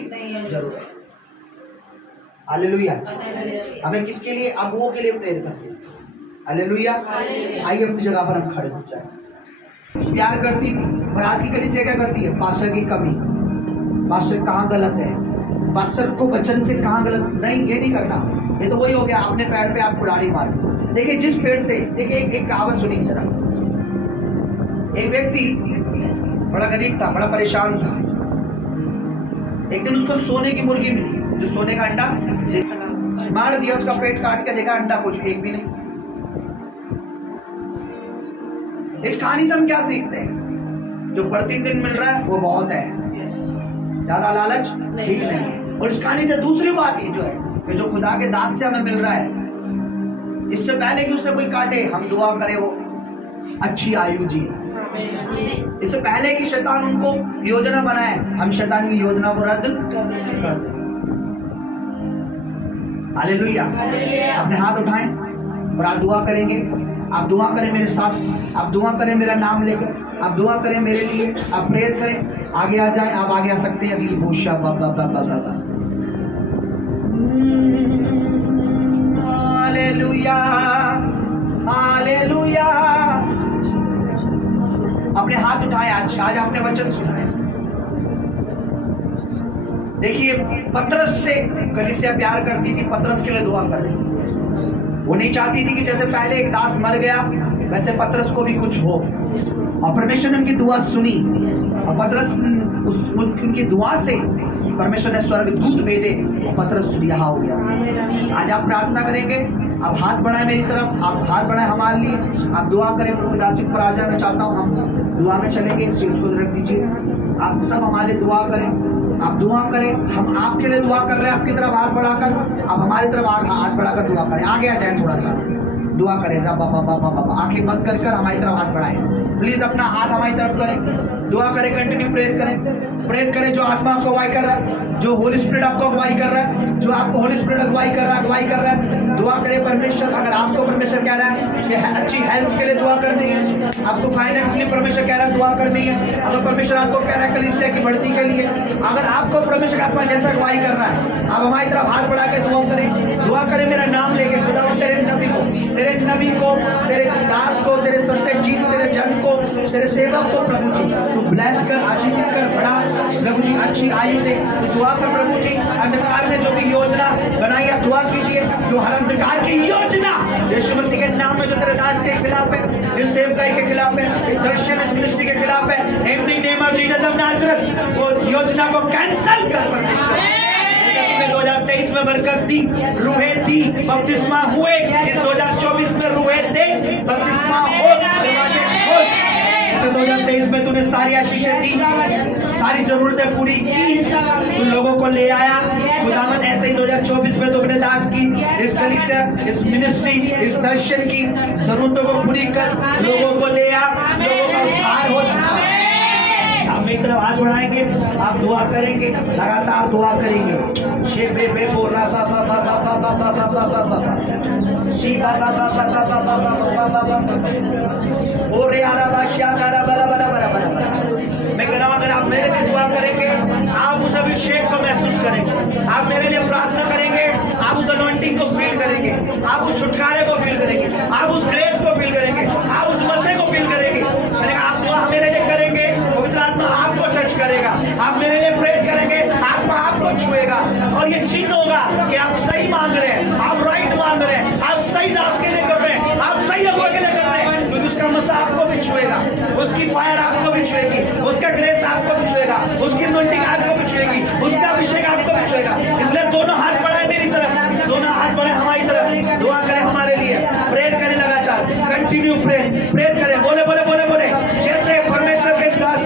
जरूरत है। हालेलुया। हमें किसके लिए? अगुओं के लिए प्रेयर करते हैं। हालेलुया। आइए अपनी जगह पर हम खड़े हो जाए। प्यार करती थी, और आज की कलीसिया क्या करती है? पास्टर की कमी, पास्टर कहाँ गलत है, पास्टर को वचन से कहाँ गलत नहीं, ये नहीं करना। ये तो वही हो गया, अपने पैर पे आप कुल्हाड़ी मार। देखिए जिस पेड़ से, देखिए एक कहावत सुनिए जरा। एक व्यक्ति बड़ा गरीब था, बड़ा परेशान था। एक दिन उसको सोने की मुर्गी मिली, जो सोने का अंडा मार दिया, उसका पेट काट के देखा, अंडा कुछ एक भी नहीं। इस कहानी से हम क्या सीखते हैं? जो प्रतिदिन मिल रहा है वो बहुत है, ज्यादा लालच ठीक नहीं है। और इस कहानी से दूसरी बात ये जो है कि जो खुदा के दास से हमें मिल रहा है, इससे पहले कि उसे कोई काटे, हम दुआ करें वो अच्छी आयु जी। इससे पहले कि शैतान उनको योजना बनाए, हम शैतान की योजना को रद्द कर दें। हालेलुया। अपने हाथ उठाएं और आप दुआ करेंगे। आप दुआ करें मेरे साथ, आप दुआ करें मेरा नाम लेकर, आप दुआ करें मेरे लिए, आप प्रेयर करें। आगे आ जाएं, आप आगे आ सकते हैं। Hallelujah, hallelujah. अपने हाथ उठाए, आज आपने वचन सुना है। देखिए पतरस से कलीसिया प्यार करती थी, पतरस के लिए दुआ कर रही। वो नहीं चाहती थी कि जैसे पहले एक दास मर गया वैसे पतरस को भी कुछ हो। और परमेश्वर ने उनकी दुआ सुनी, और पतरस उनकी दुआ से परमेश्वर ने स्वर्गदूत भेजे और पतरस रिहा हो गया। आज आप प्रार्थना करेंगे, आप हाथ बढ़ाएं मेरी तरफ, आप हाथ बढ़ाएं हमारे लिए, आप दुआ करें। प्रभु दासी पर आ जाए, मैं चाहता हूँ हम दुआ में चलेंगे। इस चीज को रख दीजिए, आप सब हमारे दुआ करें, आप दुआ करें। हम आपके लिए दुआ कर रहे हैं, आपकी तरफ हाथ बढ़ाकर, आप हमारी तरफ हाथ बढ़ाकर दुआ करें। आगे आ जाए, थोड़ा सा दुआ करें। आंखें बंद कर हमारी तरफ हाथ बढ़ाएं। प्लीज अपना हाथ हमारी तरफ करें, दुआ करें, कंटिन्यू प्रेयर करें, प्रेयर करें। जो आत्मा आपको अगुवाई कर रहा है, जो होली स्पिरिट आपको अगुवाई कर रहा है, जो आपको होली स्पिरिट अगुवाई कर रहा है, दुआ करें। परमेश्वर, अगर आपको परमेश्वर कह रहा है कि अच्छी हेल्थ के लिए दुआ करनी है, आपको फाइनेंशियली परमेश्वर कह रहा है दुआ करनी है, अगर परमेश्वर आपको कह रहा है कलीसिया की बढ़ती के लिए, अगर आपको परमेश्वर आत्मा जैसा अगुवाई कर रहा है, आप हमारी तरफ हाथ बढ़ा के दुआ करें। दुआ करें मेरा नाम लेके। खुदा तेरे नबी को, तेरे दास को, तेरे सत्य जीत, तेरे जन को, तेरे सेवक को प्रभु जी तू ब्लेस कर, आशीषित कर, बढ़ा प्रभु जी अच्छी आयु से। दुआ कर प्रभु जी, अंधकार ने जो भी योजना बनाई है दुआ कीजिए, जो हर अंधकार की योजना यीशु मसीह के नाम में जो तेरे दास के खिलाफ है, इस सेवकाई के खिलाफ है, इस दर्शन, इस मिनिस्ट्री के खिलाफ है, in the name of Jesus of Nazareth, वो योजना को कैंसिल कर परमेश्वर। 2023 में बरकत दी, रूहें दी, बपतिस्मा हुए। इस 2024 में रूहें दे, बपतिस्मा हो, दरवाजे खोल। से 2023 में तूने सारी आशीषें दी, सारी जरूरतें पूरी की, उन लोगों को ले आया। खुदावन ऐसे ही 2024 में तुमने दास की इस कलीसिया, इस मिनिस्ट्री, इस दर्शन की जरूरतों को पूरी कर, लोगों को ले आ, लोगों का उद्धार हो चुका है। आप मेरी तरफ हाथ बढ़ाएंगे, आप दुआ करेंगे, लगातार दुआ करेंगे। शे बे बे बो रा बा बा बा बा बा बा बा बा बा बा बा शी बा बा बा बा बा बा बा बा बा बा बा ओ रे आरा बा शा रा बरा बरा बरा बरा। मैं कह रहा हूँ अगर आप मेरे लिए दुआ करेंगे, आप उस अभिषेक को महसूस करेंगे। आप मेरे लिए प्रार्थना करेंगे, आप उस अनॉइंटिंग को फील करेंगे, आप उस छुटकारे को फील करेंगे, आप उस ग्रेस को फील करेंगे, आप उस मसीह को फील करेंगे। आप दुआ मेरे लिए करेंगे, पवित्र आत्मा आपको टच करेगा। आप मेरे लिए प्रे करेंगे, आत्मा आपको छुएगा और ये चिन्ह होगा कि आप सही मांग रहे हैं, आप राइट मांग रहे हैं, आप सही दास के लिए कर रहे हैं, आप सही अगुआ के लिए कर रहे हैं, क्योंकि उसका मसा आपको भी छुएगा, उसकी फायर आपको भी छुएगी, उसका ग्रेस आपको भी छुएगा, उसकी अनॉइंटिंग आपको भी छुएगी, उसका अभिषेक आपको भी छुएगा। इसलिए दोनों हाथ बढ़ाए मेरी तरफ, दोनों हाथ बढ़ाए हमारी तरफ, दुआ करें हमारे लिए, प्रेयर करें लगातार, कंटिन्यू प्रेयर करें। बोले बोले बोले बोले जैसे परमेश्वर के साथ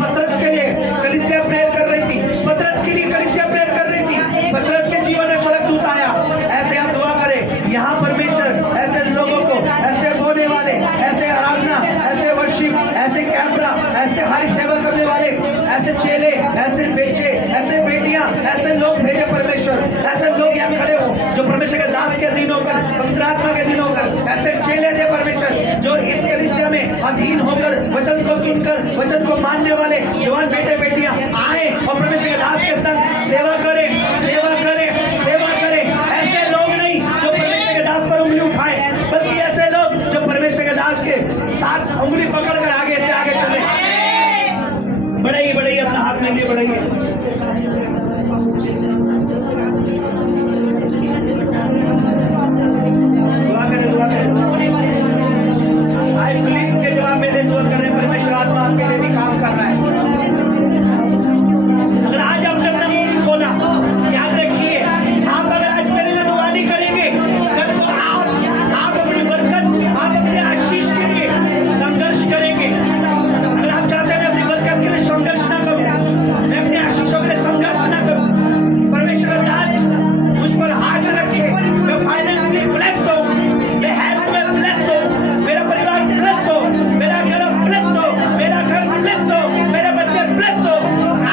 पतरस के लिए कलीसिया प्रेयर कर रही थी, पतरस के लिए कलीसिया प्रेयर कर रही थी, पतरस के जीवन में स्वर्गदूत आया, ऐसे आप दुआ करें। यहाँ परमेश्वर ऐसे लोगों को, ऐसे बोलने वाले, ऐसे आराधना, ऐसे वर्शिप, ऐसे कैमरा, ऐसे हरी सेवा करने वाले, ऐसे चेले, ऐसे बेटे, ऐसे बेटियां, ऐसे लोग भेजे परमेश्वर, ऐसे लोग यहाँ खड़े हो जो परमेश्वर के दास के अधीन होकर, पवित्र आत्मा के अधीन होकर, ऐसे चेले थे परमेश्वर जो इस कलीसिया में अधीन होकर वचन को सुनकर, वचन को मानने वाले जवान बेटे बेटियां आए और परमेश्वर के दास के संग सेवा करें, सेवा करें, सेवा करें। ऐसे लोग नहीं जो परमेश्वर के दास पर उंगली उठाए, बल्कि ऐसे लोग जो परमेश्वर के दास के साथ उंगली पकड़कर आगे से आगे चले। बढ़ाइए बढ़ाइए अपना हाथ में लिए बढ़ाइए। दुआ करें, दुआ करें। आई बिलीव के जवाब में दुआ करें, परमेश्वर आत्मा आपके लिए भी काम कर रहा है। अगर आज आपने अपना मुंह खोला, याद रखिए, आप अगर आज मेरे लिए दुआ नहीं करेंगे, कल को आप अपनी बरकत, आप अपने आशीष के लिए संघर्ष करेंगे। अगर आप चाहते हैं मैं अपनी बरकत के लिए संघर्ष ना करूं, मैं अपने आशीषों के लिए संघर्ष ना करूं, परमेश्वर दास मुझ पर हाथ रखे, मैं फाइनेंशियली ब्लेस्ड हो, मैं हेल्थ में ब्लेस्ड हो, मेरा परिवार ब्लेस्ड हो, मेरा घर ब्लेस्ड हो, मेरा घर ब्लेस्ड हो, मेरे बच्चे ब्लेस्ड हो।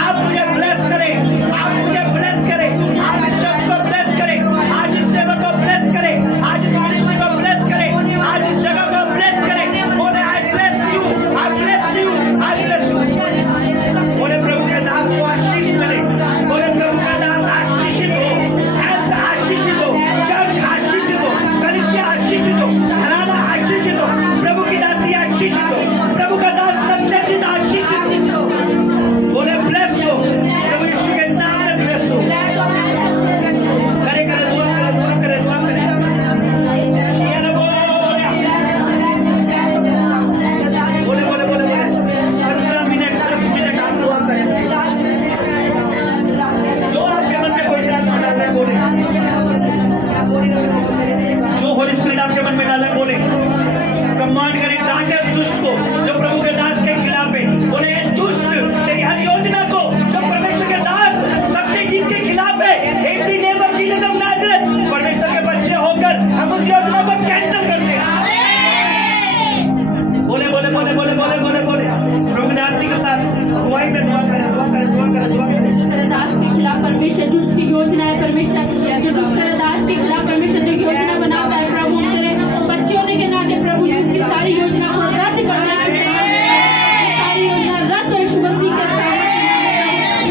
आप मुझे ब्लेस करें, आप मुझे ब्लेस करें, आप इस शख्स को ब्लेस करें, आज इस सेवक को ब्लेस करें, आज इस मिनिस्ट्री को ब्लेस करें, आज इस जगह को ब्लेस करें। बोले आई bless you, I bless you, I bless you. बोले प्रभु के दास को आशीष मिले, बोले प्रभु का दास आशीषित हो, हेल्थ आशीषित हो, चर्च आशीषित हो, कलीसिया आशीषित हो, घराना आशीषित हो, प्रभु की दासी आशीषित हो, प्रभु का दास सत्यजित आशीषित हो। बोले ब्लेस हो, प्रभु यीशु के नाम में ब्लेस हो। करे करे दुआ करे, दुआ करे, दुआ करे। बोले बोले बोले बोले 15 मिनट 10 मिनट आप दुआ करें। जो आपके मन में कोई बात डाल रहे बोले, जो होली स्पिरिट आपके मन में डाला है बोले, कमांड करें, डांटे उस दुष्ट को जो प्रभु के दास के खिलाफ है। बोले दुष्ट तेरी हर योजना को जो परमेश्वर के दास सत्यजीत के खिलाफ है, in the name of Jesus of Nazareth, परमेश्वर के बच्चे होकर हम उस योजना को कैंसिल करते हैं। बोले बोले बोले बोले बोले बोले बोले प्रभु के दास के साथ अगुवाई में दुआ करें, दुआ करें, दुआ करें, दुआ करें। तेरे दास के खिलाफ परमेश्वर दुष्ट की योजना है, परमेश्वर जो दुष्ट तेरे दास के खिलाफ परमेश्वर जो योजना बनाता है प्रभु, तेरे बच्चे होने के नाते प्रभु उसकी सारी योजना को रद्द करना है, सारी योजना रद्द हो यीशु मसीह के साथ,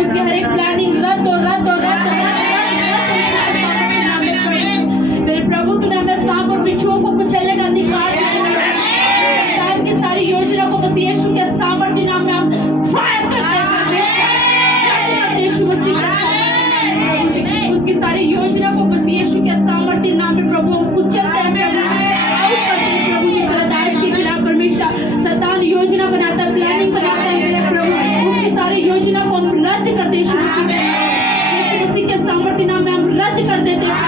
उसकी हर एक प्लानिंग रद्द हो, रद्द हो, रद्द हो, मेरे प्रभु तूने हमें सांप और बिच्छुओं को कुचलने का अधिकार की सारी योजना को मसीह यीशु के सामर्थ्य नाम में हम फायर करते हैं यीशु मसीह के, उसकी सारी योजना को मसीह यीशु के सामर्थ्य नाम में प्रभु हम कुचलते हैं प्रभु जी। तेरे दास के खिलाफ परमेश्वर शैतान योजना बनाता है, प्लानिंग बनाता है मेरे प्रभु, उसकी सारी योजना को हम रद्द करते हैं यीशु मसीह के सामर्थ्य नाम में हम रद्द कर देते हैं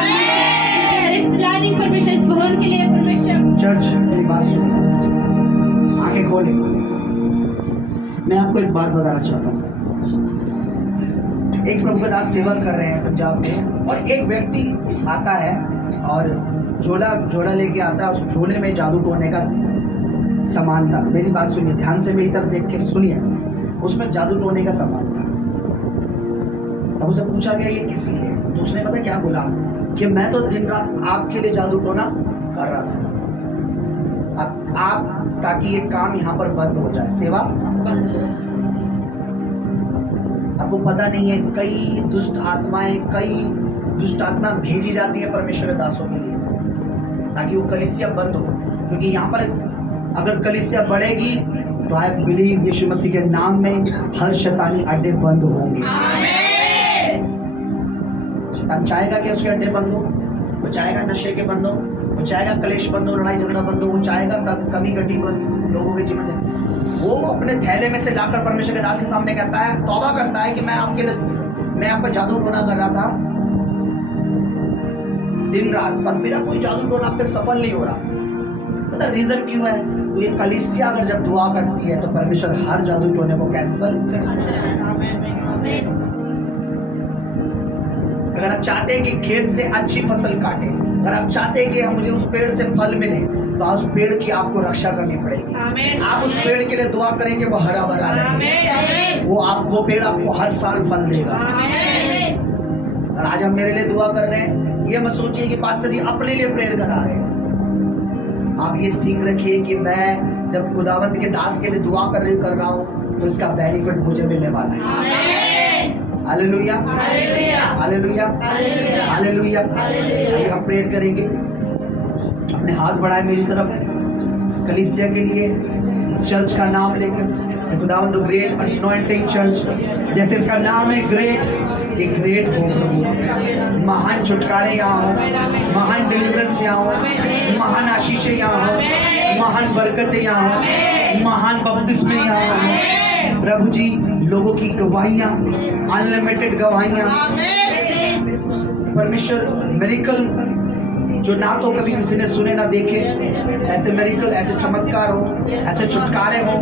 प्लानिंग परमेश्वर इस भवन के लिए परमेश्वर। चर्च मेरी बात सुनो, आंखें खोले। मैं आपको एक बात बताना चाहता हूँ। एक प्रभु का दास सेवा कर रहे हैं पंजाब में, और एक व्यक्ति आता है और झोला लेके आता है। उस झोले में जादू टोने का सामान था। मेरी बात सुनिए ध्यान से, मेरी तरफ देख के सुनिए। उसमें जादू टोने का सामान था। अब उसे पूछा गया ये किस लिए, तो उसने पता क्या बोला कि मैं तो दिन रात आपके लिए जादू टोना कर रहा था, आप ताकि ये काम यहाँ पर बंद हो जाए, सेवा बंद हो जाए। आपको पता नहीं है कई दुष्ट आत्मा भेजी जाती है परमेश्वर के दासों के लिए ताकि वो कलीसिया बंद हो। क्योंकि यहाँ पर अगर कलीसिया बढ़ेगी तो आई बिलीव यीशु मसीह के नाम में हर शैतानी अड्डे बंद होंगे। शैतान चाहेगा कि उसके अड्डे बंद हो, वो चाहेगा नशे के बंद हो, वो चाहेगा कलेश बंद हो, लड़ाई झगड़ा बंद हो, वो चाहेगा कमी घटी बंद लोगों के जीवन में। वो अपने थैले में से लाकर परमेश्वर के दास के सामने कहता है, तौबा करता है कि मैं आपका जादू टोना कर रहा था दिन रात, पर मेरा कोई जादू टोना आप पे सफल नहीं हो रहा। पता रीजन क्यों है? तो ये कलीसिया अगर जब दुआ करती है तो परमेश्वर हर जादू टोने को कैंसिल कर देता है। अगर आप चाहते हैं कि खेत से अच्छी फसल काटे, अगर आप चाहते हैं कि मुझे उस पेड़ से फल मिले, तो उस पेड़ की आपको रक्षा करनी पड़ेगी। आप उस पेड़ के लिए दुआ करेंगे, वो हरा भरा रहेगा, वो पेड़ आपको हर साल फल देगा। और आज हम मेरे लिए दुआ कर रहे हैं, ये मत सोचिए कि पास्टर जी अपने लिए प्रेयर करा रहे हैं। आप ये ठीक रखिए कि मैं जब खुदावंत के दास के लिए दुआ कर रहा हूँ तो इसका बेनिफिट मुझे मिलने वाला है। Hallelujah, hallelujah, hallelujah. आइए हम प्रेयर करेंगे। अपने हाथ बढ़ाए मेरी तरफ, कलीसिया के लिए, चर्च का नाम लेकर, खुदावंद ग्रेट अनॉइंटिंग चर्च, जैसे इसका नाम है ग्रेट, ये ग्रेट हो प्रभु। महान छुटकारे यहाँ हो, महान डिलीवरेंस यहाँ हो, महान आशीषें यहाँ हो, महान बरकतें यहाँ हो, महान बपतिस्मे यहाँ हो प्रभु जी। लोगों की गवाहियाँ, अनलिमिटेड गवाहियाँ परमेश्वर, मेरिकल जो ना तो कभी किसी ने सुने ना देखे, ऐसे मेरिकल, ऐसे चमत्कार हो, ऐसे छुटकारे हो,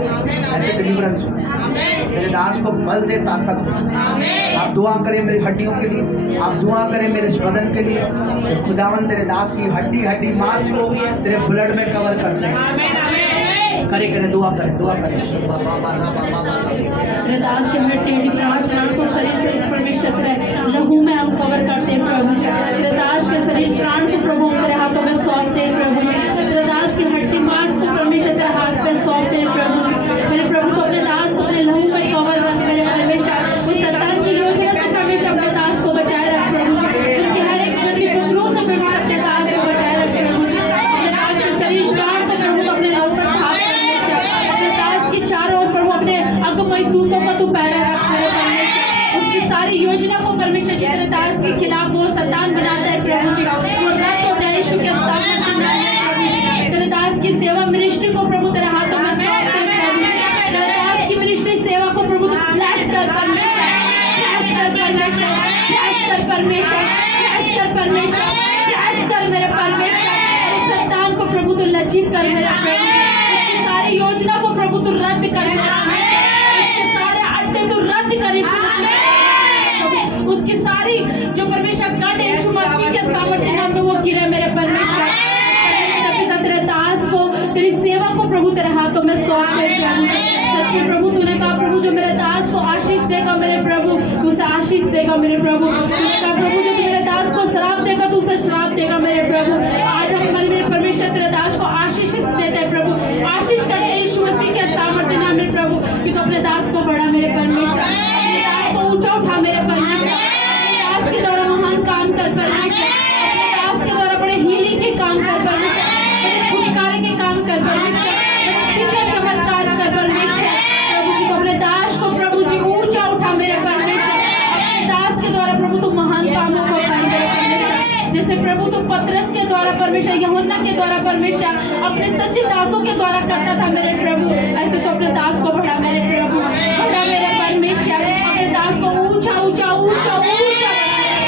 ऐसे डिलीवरेंस हो। मेरे दास को बल दे, ताकत दे। आप दुआ करें मेरी हड्डियों के लिए, आप दुआ करें मेरे बदन के लिए। खुदावन तेरे दास की हड्डी मांस को तेरे ब्लड में कवर कर दे। करें दुआ करें। मेरे दास के हड्डी प्राण को शरीर से परमेश्वर लहू में हम कवर करते हैं प्रभु जी। मेरे दास के शरीर प्राण को प्रभु तेरे हाथों में सौंपते हैं प्रभु जी। मेरे दास की हड्डी मांस को परमेश्वर तेरे हाथ में सौंपते हैं प्रभु जी। मेरे प्रभु को अपने दास को अपने लहू में कवर रख मेरे परमेश्वर। उस शैतान की योजना से परमेश्वर अपने दास को बचाए रख प्रभु जी। उसके हर एक जन की टुकड़ों से परमेश्वर अपने दास को बचाए रख प्रभु जी। मेरे दास के शरीर प्राण से प्रभु को अपने लहू पर हाथ अपने दास की चारों ओर प्रभु अपने अगमई दूतों का तू पैरा रख परमेश्वर। उसकी सारी योजना को परमेश्वर जी तेरे दास के खिलाफ वो शैतान बनाता है प्रभु जी। वो रद्द हो जाए यीशु के सामने प्रभु जी। तेरे दास की सेवा मिनिस्ट्री को प्रभु तेरे हाथों में सौंपते हैं प्रभु जी। तेरे दास की मिनिस्ट्री सेवा को प्रभु तू ब्लेस कर परमेश्वर, ब्लेस कर परमेश्वर, ब्लेस कर परमेश्वर, ब्लेस कर परमेश्वर, ब्लेस कर मेरे परमेश्वर। शैतान को प्रभु तू लज्जित कर मेरे प्रभु। उसकी सारी योजना को प्रभु तू रद्द कर, उसके सारे अड्डे तू रद्द कर यीशु मसीह। उसकी सारी जो परमेश्वर गढ़ यीशु मसीह के सामर्थ्य नाम में वो गिरे मेरे परमेश्वर। परमेश्वर पिता तेरे दास को, तेरी सेवा को प्रभु तेरे हाथों में सौंप दे प्रभु। सच्चे प्रभु तूने कहा प्रभु जो मेरे दास को आशीष देगा मेरे प्रभु तू उसे आशीष देगा मेरे प्रभु। तूने कहा प्रभु जो तू मेरे दास को श्राप देगा तू उसे श्राप देगा मेरे प्रभु। आज हम मेरे परमेश्वर तेरे दास को आशीष देते हैं प्रभु। आशीष करते हैं यीशु मसीह के सामर्थ्य नाम में प्रभु कि तू अपने दास को बढ़ा मेरे परमेश्वर। अपने दास को ऊंचा उठा मेरे परमेश्वर। अपने दास के द्वारा महान काम कर परमेश्वर। अपने दास के द्वारा बड़े हीलिंग के काम कर परमेश्वर, बड़े छुटकारे के काम कर परमेश्वर, बड़े चिन्ह चमत्कार कर परमेश्वर। प्रभु जी को अपने दास को प्रभु जी ऊंचा उठा मेरे परमेश्वर। अपने दास के द्वारा प्रभु तू महान कामों को कर मेरे परमेश्वर। जैसे प्रभु तो पतरस के द्वारा परमेश्वर, यूहन्ना के द्वारा परमेश्वर अपने सच्चे दासों के द्वारा करता था मेरे प्रभु, ऐसे तो अपने दास को बढ़ा मेरे प्रभु, बढ़ा मेरे परमेश्वर। अपने दास को ऊंचा ऊंचा ऊंचा ऊंचा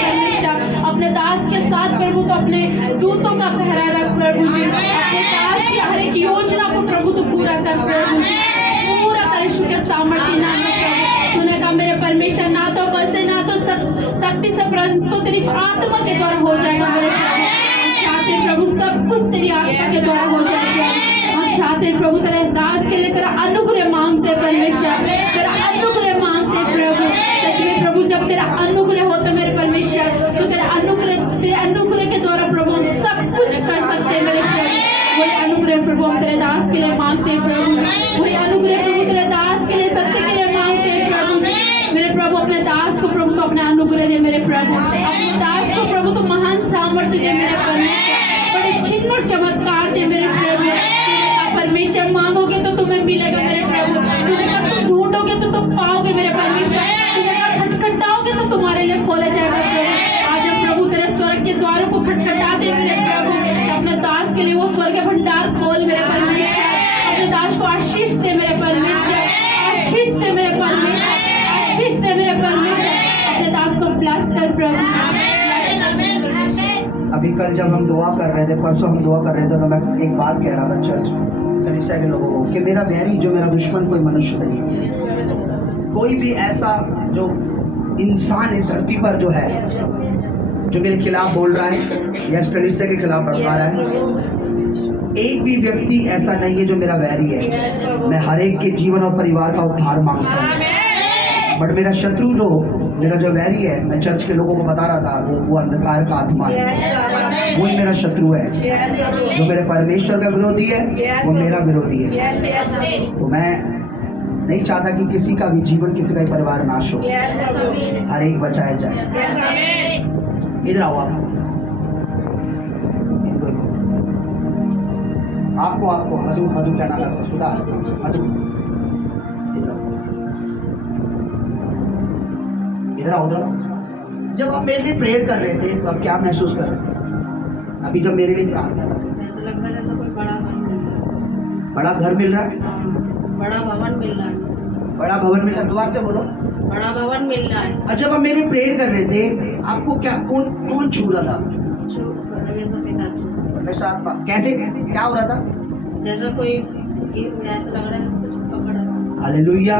परमेश्वर। अपने दास के साथ प्रभु तो अपने दूतों का पहरा रख प्रभु जी। अपने दास की हर एक योजना को प्रभु तो पूरा कर प्रभु जी, पूरा है यीशु के सामर्थ्य नाम में प्रभु। तूने कहा मेरे परमेश्वर ना तो बल से ना तो शक्ति से परंतु तेरी आत्मा के द्वारा हो जाएगा मेरे प्रभु। हम चाहते हैं प्रभु सब कुछ तेरी आत्मा के द्वारा हो जाएगा। हम चाहते हैं प्रभु तेरे दास के लिए तेरा अनुग्रह मांगते हैं परमेश्वर, तेरा अनुग्रह मांगते हैं प्रभु। सच में प्रभु जब तेरा अनुग्रह होता है मेरे परमेश्वर तो तेरे अनुग्रह के द्वारा प्रभु हम सब कुछ कर सकते हैं मेरे प्रभु। वही अनुग्रह प्रभु हम तेरे दास के लिए मांगते हैं प्रभु। वही अनुग्रह प्रभु तेरे दास के लिए सत्य के लिए मांगते हैं प्रभु। मेरे प्रभु अपने दास को प्रभु तो अपने अनुग्रह दे मेरे प्रभु। अपने दास को प्रभु तो महान सामर्थ्य दे मेरे परमेश्वर। बड़े चिन्ह और चमत्कार दे मेरे प्रभु। परमेश्वर मांगोगे तो तुम्हें मिलेगा मेरे प्रभु। तुम ढूंढोगे तो तुम पाओगे मेरे परमेश्वर। तुम खटखटाओगे तो तुम्हारे लिए खोले जाएगा प्रभु। आज हम प्रभु तेरे स्वर्ग के द्वारों को खटखटाते मेरे प्रभु। अपने दास के लिए वो स्वर्ग भंडार खोल मेरे परमेश्वर। अपने दास को आशीष दे मेरे परमेश्वर, आशीष दे मेरे परमेश्वर, आशीष दे मेरे परमेश्वर। अपने दास को ब्लेस कर प्रभु। अभी कल जब हम दुआ कर रहे थे, परसों हम दुआ कर रहे थे, तो मैं एक बात कह रहा था चर्च कलीसिया के लोगों को कि मेरा बैरी जो मेरा दुश्मन कोई मनुष्य नहीं है। कोई भी ऐसा जो इंसान इस धरती पर जो है जो मेरे खिलाफ बोल रहा है या इस कलीसिया के खिलाफ भड़का रहा है, एक भी व्यक्ति ऐसा नहीं है जो मेरा बैरी है। मैं हर एक के जीवन और परिवार का उद्धार मांगता हूँ। बट मेरा शत्रु जो मेरा जो वैरी है, मैं चर्च के लोगों को बता रहा था, वो अंधकार का आत्मा है। वो मेरा शत्रु है। जो मेरे परमेश्वर का विरोधी है वो मेरा विरोधी है। तो मैं नहीं चाहता कि किसी का भी जीवन, किसी का भी परिवार नाश हो। हर एक बचाया जाए। इधर आओ आपको मधु क्या नाम है? सुधा मधु, इधर आओ। जब आप मेरे लिए प्रेयर कर रहे थे तो आप क्या महसूस कर रहे थे? अभी जब मेरे लिए प्रार्थना कर रहे थे, ऐसा लग रहा है जैसे कोई बड़ा घर मिल रहा है, बड़ा भवन मिल रहा है, बड़ा भवन मिल रहा है। दोबारा से बोलो। बड़ा भवन मिल रहा है। और जब आप मेरे लिए प्रेयर कर रहे थे, आपको क्या कौन छू रहा था? परमेश्वर आत्मा। कैसे, क्या हो रहा था? जैसा कोई ऐसा लग रहा है जैसे कुछ पकड़ा। हालेलुया।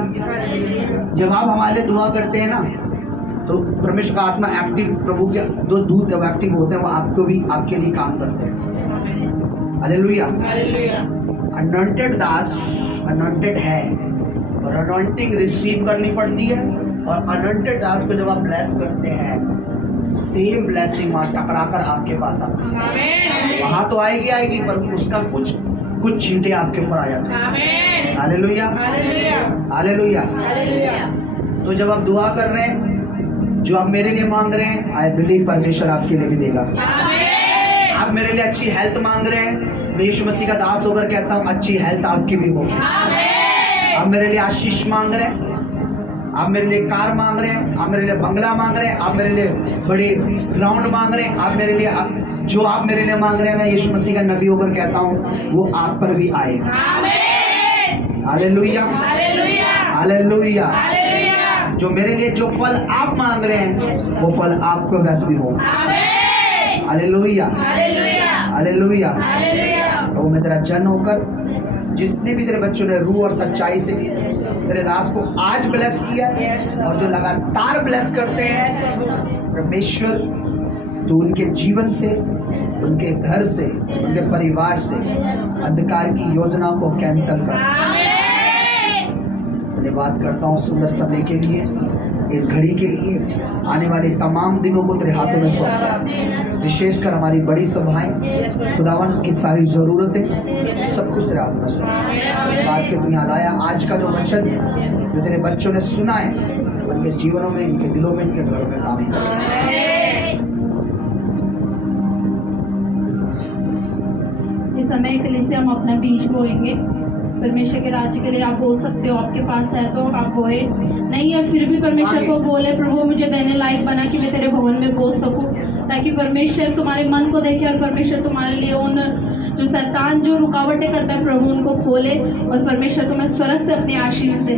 जब आप हमारे लिए दुआ करते हैं ना, तो परमेश्वर का आत्मा एक्टिव, प्रभु के दो दूत जब एक्टिव होते हैं वो आपको भी आपके लिए काम करते हैं। हालेलुया। अनॉइंटेड दास अनॉइंटेड है और अनॉइंटिंग रिसीव करनी पड़ती है। और अनॉइंटेड दास को जब आप ब्लेस करते हैं, सेम ब्लेसिंग वहाँ टकरा कर आपके पास आती है। वहाँ तो आएगी पर उसका कुछ चींटे आपके ऊपर आ जाते हैं। Hallelujah, hallelujah. तो जब आप दुआ कर रहे हैं, जो आप मेरे लिए मांग रहे हैं, आई बिलीव परमेश्वर आपके लिए भी देगा। आप मेरे लिए अच्छी हेल्थ मांग रहे हैं, मैं यीशु मसीह का दास होकर कहता हूँ अच्छी हेल्थ आपकी भी होगी। आप मेरे लिए आशीष मांग रहे हैं, आप मेरे लिए कार मांग रहे हैं, आप मेरे लिए बंगला मांग रहे हैं, आप मेरे लिए बड़े ग्राउंड मांग रहे हैं, आप मेरे लिए जो आप मेरे लिए मांग रहे हैं, मैं यीशु मसीह का नबी होकर कहता हूँ वो आप पर भी आएगा। Hallelujah, hallelujah. जो मेरे लिए जो फल आप मांग रहे हैं वो फल आपको वैसे भी होगा। Hallelujah, hallelujah. तो मैं तेरा जन होकर जितने भी तेरे बच्चों ने रूह और सच्चाई से तेरे दास को आज ब्लेस किया और जो लगातार ब्लेस करते हैं, परमेश्वर तू उनके जीवन से, उनके घर से, उनके परिवार से अंधकार की योजना को कैंसिल कर। धन्यवाद करता हूँ सुंदर समय के लिए, इस घड़ी के लिए, आने वाले तमाम दिनों को तेरे हाथों में सौंपा। विशेषकर हमारी बड़ी सभाएं, खुदावन की सारी ज़रूरतें, सब कुछ तेरे हाथ में सौंपा। बात के तू यहाँ लाया, आज का जो वचन जो तेरे बच्चों ने सुना है, उनके जीवनों में, इनके दिलों में, इनके घरों में काम कर। इस समय के लिए से हम अपना बीज बोएंगे। परमेश्वर के राज्य के लिए आप बोल सकते हो, आपके पास है तो आप बोए, नहीं है फिर भी परमेश्वर को बोले, प्रभु मुझे देने लायक बना कि मैं तेरे भवन में बोल सकूं, ताकि परमेश्वर तुम्हारे मन को देखे और परमेश्वर तुम्हारे लिए उन जो शैतान जो रुकावटें करता है प्रभु उनको खोले और परमेश्वर तुम्हें स्वर्ग से अपनी आशीष दे।